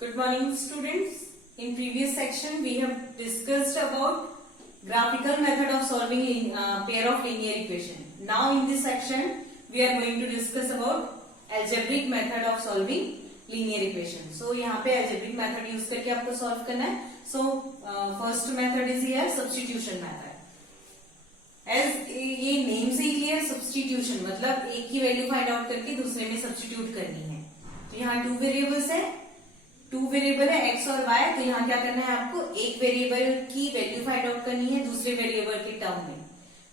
Good morning, students. In previous section, we have discussed about graphical method of solving pair of linear equation. Now, in this section, we are going to discuss about algebraic method of solving linear equation. So, यहाँ पे algebraic method use करके आपको solve करना है. So, first method is here substitution method. As ये name से ही clear substitution मतलब एक की value find out करके दूसरे में substitute करनी है. तो यहाँ two variables है. टू वेरिएबल है x और y. तो यहाँ क्या करना है आपको, एक वेरिएबल की वैल्यू फाइंड आउट करनी है दूसरे वेरिएबल के टर्म में,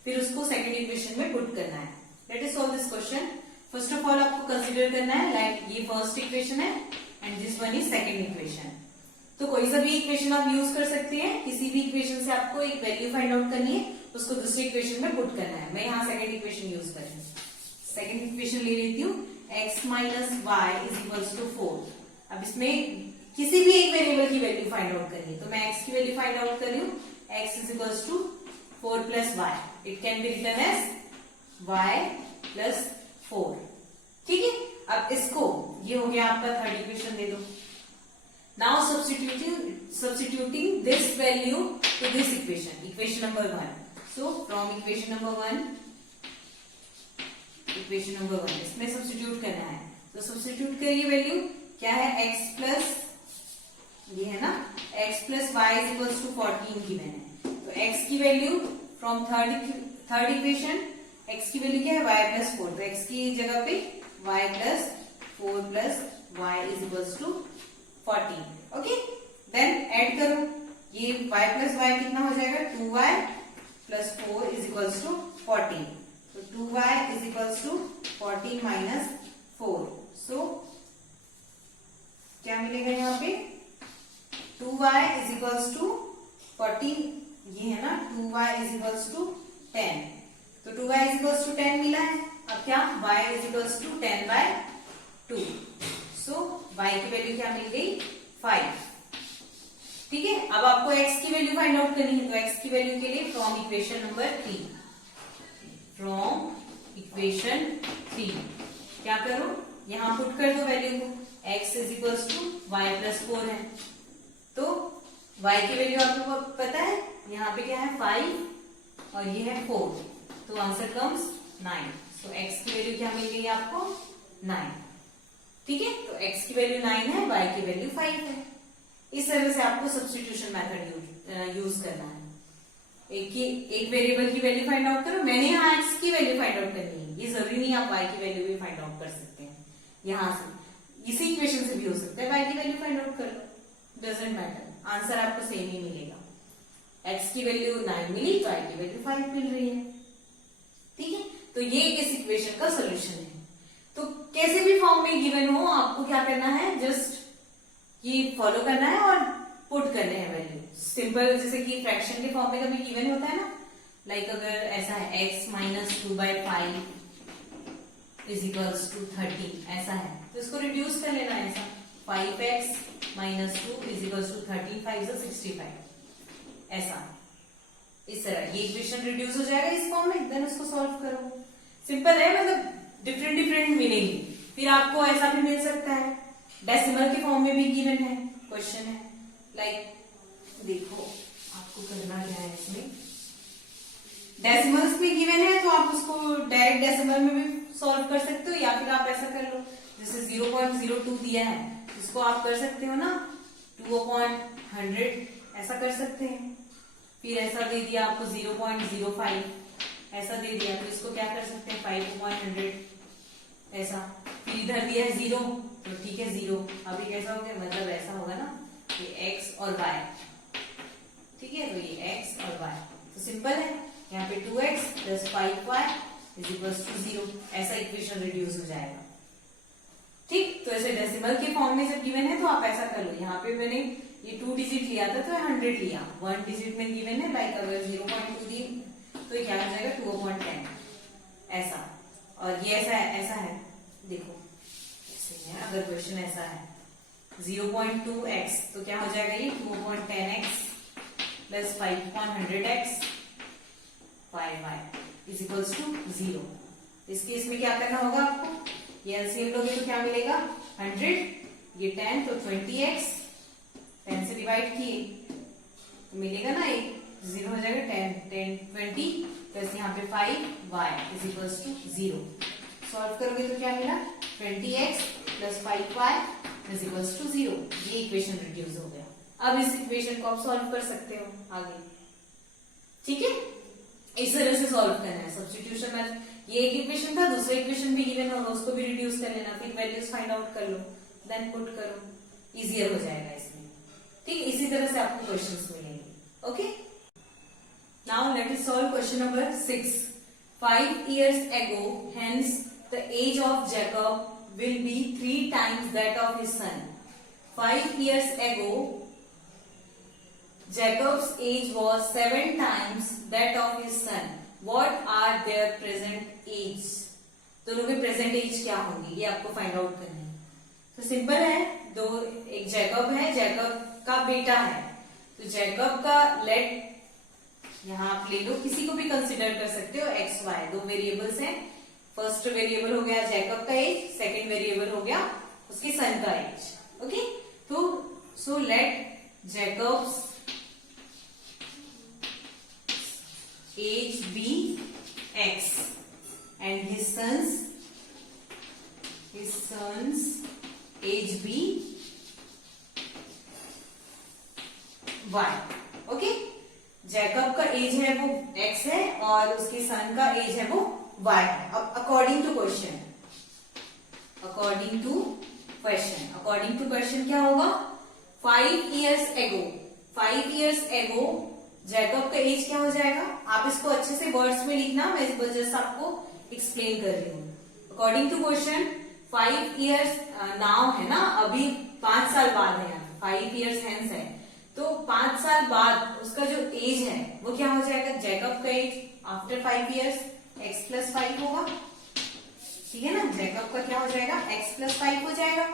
फिर उसको सेकंड इक्वेशन में पुट करना है. Let us solve this question. First of all आपको कंसीडर करना है लाइक ये फर्स्ट इक्वेशन है and this one is second equation. तो कोई सा भी इक्वेशन आप यूज कर सकते हैं. किसी भी इक्वेशन से आपको एक वैल्यू फाइंड आउट करनी है, उसको दूसरे इक्वेशन में पुट करना है. मैं यहाँ सेकंड इक्वेशन यूज करूँ. सेकंड इक्वेशन ले लेती हूँ. x minus y is equals to 4. अब इसमें किसी भी एक वेरिएबल की वैल्यू फाइंड आउट करनी है, तो मैं x की वैल्यू फाइंड आउट कर रही हूँ. x is equals to 4 plus y. It can be written as y plus 4. ठीक है. अब इसको, ये हो गया आपका थर्ड इक्वेशन, दे दो. Now substituting this value to this equation, equation number 1. So from equation number 1, इसमें सब्स्टिट्यूट करना है. तो सब्स्टिट्यूट करिए. वैल्यू क्या है, x प्लस, ये है ना, x plus y is equals to 14 given है. तो x की value from third equation, x की वैल्यू क्या है, y प्लस 4. तो x की जगह पे y plus 4 plus y is equals to 14. Okay. Then add करो. ये y प्लस y कितना हो जाएगा, 2y plus 4 is equals to 14. तो 2y is equals to 14 minus 4. So क्या मिलेगा यहाँ पे, 2y इज इक्वल्स टू 14, ये है ना, 2y इज इक्वल्स टू 10. तो 2y इज इक्वल्स टू 10 मिला है. अब क्या, y is equals to 10/2. So y की वैल्यू क्या मिल गई, 5. ठीक है. अब आपको x की वैल्यू फाइंड आउट करनी है. तो x की वैल्यू के लिए फ्रॉम इक्वेशन नंबर 3, क्या करो, यहां पुट कर दो वैल्यू को. x is equals to y plus 4 है. तो y की वैल्यू आपको पता है, यहाँ पे क्या है, 5 और ये है 4. तो आंसर कम्स 9. सो x की वैल्यू क्या मिल गई आपको, 9. ठीक है. तो x की वैल्यू 9 है, y की वैल्यू 5 है. इस तरह से आपको सब्स्टिट्यूशन मेथड यूज करना है. एक वेरिएबल की वैल्यू फाइंड आउट करो. मैंने यहाँ x की वैल्यू फाइंड आउट करनी है. ये जरूरी नहीं आप y की वैल्यू भी फाइंड आउट कर सकते हैं. यहाँ से इसी इक्वेशन से भी हो सकता है. y की वैल्यू फाइंड आउट कर लो, डजंट मैटर, आंसर आपको सेम ही मिलेगा. x की वैल्यू 9 मिली तो y की वैल्यू 5 मिल रही है. ठीक है. तो ये इस इक्वेशन का सोल्यूशन है. तो कैसे भी फॉर्म में गिवन हो, आपको क्या करना है, जस्ट ये फॉलो करना है और पुट करने हैं वैल्यू. सिंपल, जैसे कि फ्रैक्शन के फॉर्म में कभी गिवन होता है ना, लाइक अगर ऐसा है x minus 2/5 is equals to 30, ऐसा है, तो इसको रिड्यूस कर लेना है. ऐसा 5x minus 2 is equals to 30, 5 से 65, ऐसा, इस तरह ये इक्वेशन रिड्यूस हो जाएगा इस फॉर्म में. देन उसको सॉल्व करो. सिंपल है, मतलब डिफरेंट मीनिंग. फिर आपको ऐसा भी मिल सकता है, डेसिमल के फॉर्म में भी गिवन है क्वेश्चन है. लाइक देखो आपको करना क्या है, इसमें डेसिमल्स भी गिवन है, तो आप उसको डायरेक्ट डेसिमल में भी सॉल्व कर सकते हो, या फिर आप ऐसा कर लो, जैसे 0.02 दिया है, इसको आप कर सकते हो ना 2/100, ऐसा कर सकते हैं. फिर ऐसा दे दिया आपको 0.05, ऐसा दे दिया, तो इसको क्या कर सकते हैं, 5/100, ऐसा. फिर इधर दिया है 0, तो ठीक है 0. अभी कैसा हो गया, मतलब ऐसा होगा ना, ये x और y. ठीक है. तो ये x और y, तो सिंपल है. यहाँ पे 2x plus 5y is equals to 0, ऐसा इक्वेशन रिड्यूस हो जाएगा. ठीक. तो ऐसे डेसिमल के फॉर्म में जब गिवन है तो आप ऐसा कर लो. यहाँ पे मैंने ये 2 डिजिट लिया था तो 100 लिया, 1 डिजिट में गिवन है. लाइक अगर 0.2 दी तो क्या हो जाएगा, 2/10, ऐसा. और ये ऐसा है, देखो ऐसे है. अगर क्वेश्चन ऐसा है 0.2x, तो क्या हो जाएगा, ये 2/10x plus 5/100x 5y is equals to 0. इस केस में क्या करना होगा आपको, ये एलसीएम लोगे तो क्या मिलेगा, 100 ये 10 तो 20x 10 से डिवाइड किए तो मिलेगा ना, एक 0 हो जाएगा, 10 20 प्लस यहाँ पे 5y is equals to 0। Solve करोगे तो क्या मिला, 20x plus 5y is equals to 0। ये इक्वेशन रिड्यूस हो गया। अब इस इक्वेशन को आप सॉल्व कर सकते हो आगे, ठीक है। इस तरह से सॉल्व करना है सब्स्टिट्यूशन में। ये एक इक्वेशन था, दूसरा इक्वेशन भी गिवन होगा, उसको भी रिड्यूस कर लेना, फिर वैल्यूज फाइंड आउट कर लो, देन पुट करो, इजियर हो जाएगा इसमें, ठीक। इसी तरह से आपको क्वेश्चंस मिलेंगे। Okay, now let us solve question number 6। 5 years ago, hence the age of Jacob will be 3 times that of his son. 5 years ago, Jacob's age was 7 times that of his son. What are their present age? दोनों के present as क्या होंगी, ये आपको find out करना है। तो simple है, एक जैकब है, जैकब का बेटा है, तो जैकब का लेट यहाँ आप ले लो, किसी को भी कंसिडर कर सकते हो, एक्स वाई 2 वेरिएबल्स हैं। फर्स्ट वेरिएबल हो गया जैकब का एज, सेकेंड वेरिएबल हो गया उसके सन का एज। ओके, तो so let Jacobs age be x and his son's age be y। Okay, Jacob का एज है वो x है और उसके सन का एज है वो y है। अब अकॉर्डिंग टू क्वेश्चन क्या होगा, 5 years ago जैकब का एज क्या हो जाएगा। आप इसको अच्छे से वर्ड्स में लिखना, मैं इस वजह से आपको एक्सप्लेन कर रही हूँ। According to question 5 years now है ना, अभी 5 साल बाद है, 5 years हेंस है, तो 5 साल बाद उसका जो एज है वो क्या हो जाएगा, जैकब का age after 5 years x plus 5 होगा, ठीक है ना। जैकब का क्या हो जाएगा, x प्लस 5 हो जाएगा,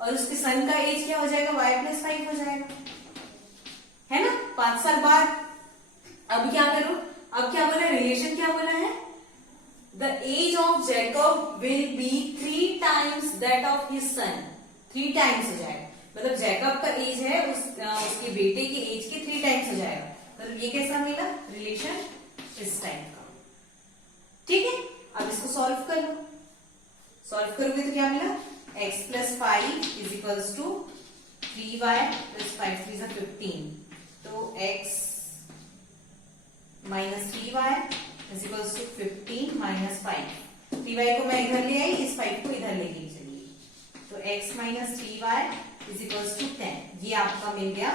और उसके सन का एज क्या हो जाएगा, y प्लस 5 हो जाएगा, है ना, 5 साल बाद। अब क्या करो, अब क्या बोला, रिलेशन क्या बोला है, the age of Jacob will be 3 times that of his son. 3 times हो जाएगा, मतलब जैकब का एज है उसके बेटे के एज के 3 times हो जाएगा। मतलब ये कैसा मिला रिलेशन, इस टाइप का, ठीक है। अब इसको सॉल्व कर लो, सॉल्व करोगे तो क्या मिला, x plus 5 is equals to 3y plus 5 3 is 15, तो x minus 3y is equals to 15 minus 5। 3y को मैं इधर ले आई, इस 5 को इधर ले गई, चलिए, तो x minus 3y is equals to 10। ये आपका मिल गया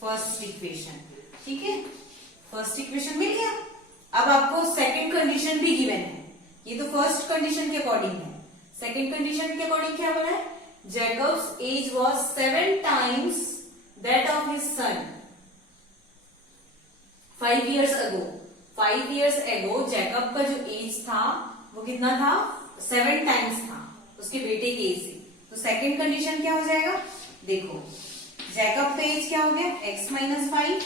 फर्स्ट इक्वेशन, ठीक है, फर्स्ट इक्वेशन मिल गया। अब आपको सेकंड कंडीशन भी गिवन है, ये तो फर्स्ट कंडीशन के अकॉर्डिंग है। सेकंड कंडीशन के अकॉर्डिंग क्या बोला है, Jacob's age was 7 times that of his son 5 years ago। 5 years ago Jacob का जो एज था वो कितना था, 7 times था उसके बेटे के एज से। तो सेकंड कंडीशन क्या हो जाएगा, देखो जैकब का एज क्या हो गया, x माइनस 5,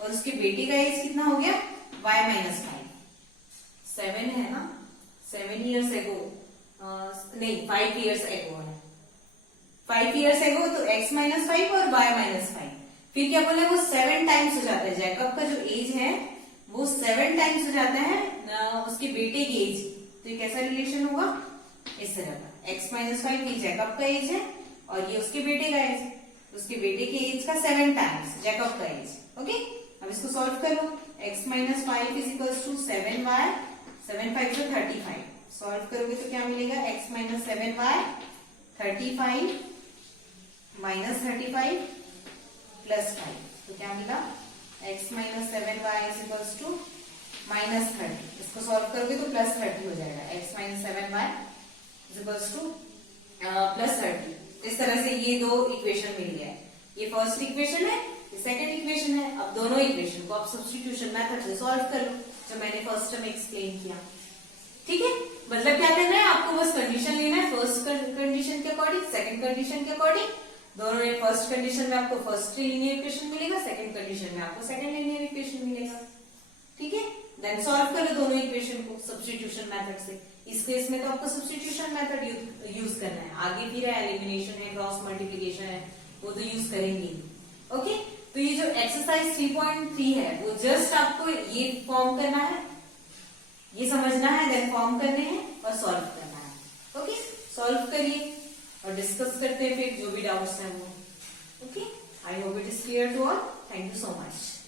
और उसके बेटे का एज कितना हो गया, y माइनस 5। 7 है ना, 7 years ago, नहीं 5 years ago है, 5 years ago, तो x माइनस 5 और y माइनस 5। फिर क्या बोला, वो 7 times हो जाता है, जैकब का जो एज है वो 7 times हो जाता है उसके बेटे की एज। तो ये कैसा रिलेशन होगा, इस तरह का, x माइनस 5 ये जैकब का एज है और ये उसके बेटे का एज, उसके बेटे के एज का 7 times जैकब का एज। ओके, अब इसको सॉल्व करो, x minus 5 is equals to 7y, 7 5 से 35। सॉल्व करोगे तो क्या मिलेगा, x minus 7y 35 minus 35 plus 5, तो क्या मिला, x minus 7y is equals to minus 30। इसको सॉल्व करोगे तो प्लस 30 हो जाएगा, x minus 7y is equals two plus 30। इस तरह से ये दो इक्वेशन मिल गया, ये फर्स्ट इक्वेशन है, ये सेकंड इक्वेशन है। अब दोनों इक्वेशन को आप सब्स्टिट्यूशन मेथड से सॉल्व कर लो, जो मैंने फर्स्ट में एक्सप्लेन किया, ठीक है। मतलब क्या करना है, आपको बस कंडीशन लेना है, फर्स्ट कंडीशन के अकॉर्डिंग, सेकंड कंडीशन के अकॉर्डिंग। दोनों में फर्स्ट कंडीशन में आपको फर्स्ट लीनियर इक्वेशन मिलेगा, सेकंड कंडीशन में आपको सेकंड लीनियर इक्वेशन मिलेगा, ठीक है। देन सॉल्व करो दोनों इक्वेशन को सब्स्टिट्यूशन मेथड से। इस केस में तो आपको सब्स्टिट्यूशन मेथड यूज करना है, आगे फिर एलिमिनेशन है, क्रॉस मल्टीप्लिकेशन है, वो तो यूज करेंगे। ओके, तो ये जो एक्सरसाइज 3.3 है वो जस्ट आपको ये फॉर्म करना है, ये समझना है, देन फॉर्म करने हैं और सॉल्व करना है। ओके, सॉल्व करिए और डिस्कस करते हैं फिर जो भी डाउट्स हैं वो। Okay, I hope it is clear to all. Thank you so much.